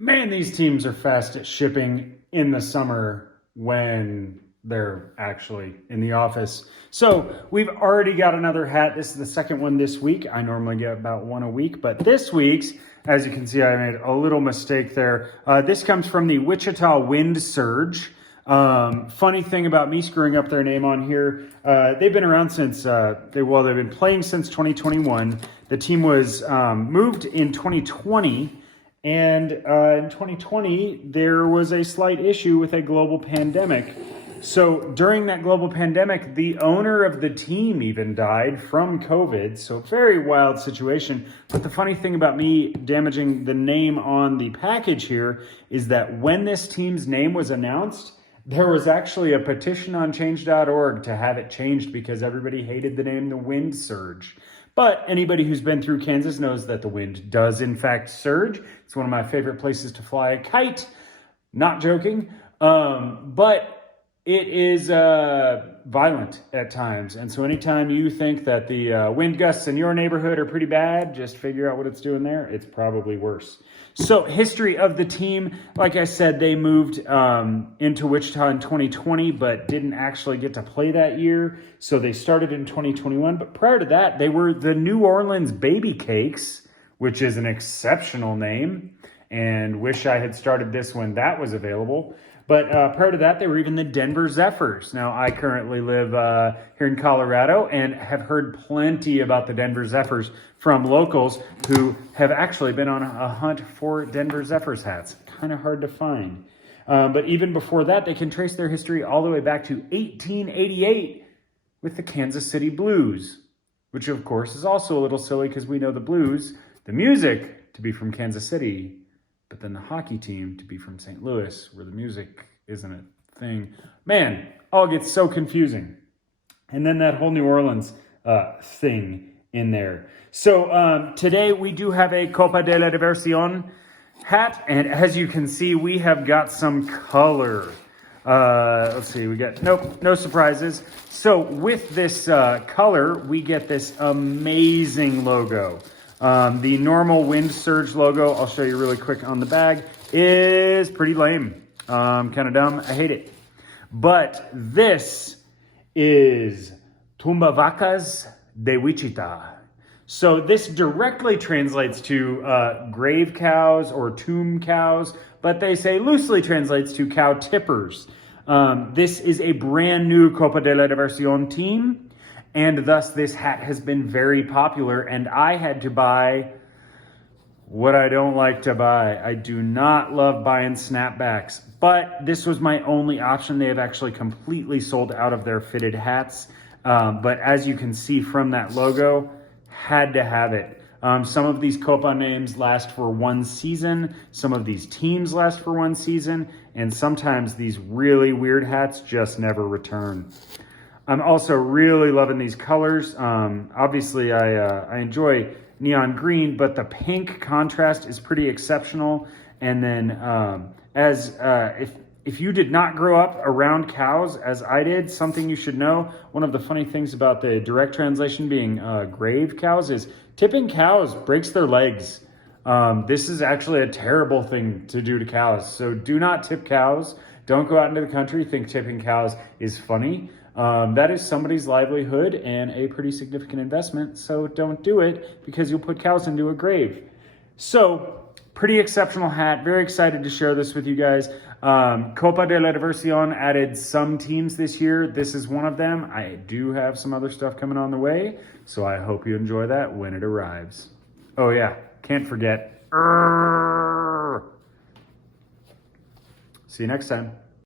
Man, these teams are fast at shipping in the summer when they're actually in the office. So we've already got another hat. This is the second one this week. I normally get about one a week, but this week's, as you can see, I made a little mistake there. This comes from the Wichita Wind Surge. Funny thing about me screwing up their name on here, they've been around since, they've been playing since 2021. The team was moved in 2020. And in 2020, there was a slight issue with a global pandemic. So during that global pandemic, the owner of the team even died from COVID. So very wild situation. But the funny thing about me damaging the name on the package here is that when this team's name was announced, there was actually a petition on change.org to have it changed because everybody hated the name the Wind Surge. But anybody who's been through Kansas knows that the wind does in fact surge. It's one of my favorite places to fly a kite. Not joking. But it is violent at times. And so anytime you think that the wind gusts in your neighborhood are pretty bad, just figure out what it's doing there. It's probably worse. So history of the team, like I said, they moved into Wichita in 2020, but didn't actually get to play that year. So they started in 2021. But prior to that, they were the New Orleans Baby Cakes, which is an exceptional name. And wish I had started this when that was available. But prior to that, they were even the Denver Zephyrs. Now, I currently live here in Colorado and have heard plenty about the Denver Zephyrs from locals who have actually been on a hunt for Denver Zephyrs hats. Kind of hard to find. But even before that, they can trace their history all the way back to 1888 with the Kansas City Blues, which of course is also a little silly because we know the Blues, the music, to be from Kansas City, but then the hockey team to be from St. Louis, where the music isn't a thing. Man, all gets so confusing. And then that whole New Orleans thing in there. So today we do have a Copa de la Diversión hat. And as you can see, we have got some color. Let's see, we got, nope, no surprises. So with this color, we get this amazing logo. The normal Wind Surge logo, I'll show you really quick on the bag, is pretty lame. Kind of dumb. I hate it. But this is Tumba Vacas de Wichita. So this directly translates to grave cows or tomb cows, but they say loosely translates to cow tippers. This is a brand new Copa de la Diversión team. And thus, this hat has been very popular, and I had to buy what I don't like to buy. I do not love buying snapbacks, but this was my only option. They have actually completely sold out of their fitted hats, but as you can see from that logo, had to have it. Some of these Copa names last for one season, some of these teams last for one season, and sometimes these really weird hats just never return. I'm also really loving these colors. Obviously, I enjoy neon green, but the pink contrast is pretty exceptional. And then if you did not grow up around cows as I did, something you should know, one of the funny things about the direct translation being grave cows is tipping cows breaks their legs. This is actually a terrible thing to do to cows. So do not tip cows. Don't go out into the country, think tipping cows is funny. That is somebody's livelihood and a pretty significant investment, so don't do it because you'll put cows into a grave. So, pretty exceptional hat. Very excited to share this with you guys. Copa de la Diversión added some teams this year. This is one of them. I do have some other stuff coming on the way, so I hope you enjoy that when it arrives. Oh yeah, can't forget. See you next time.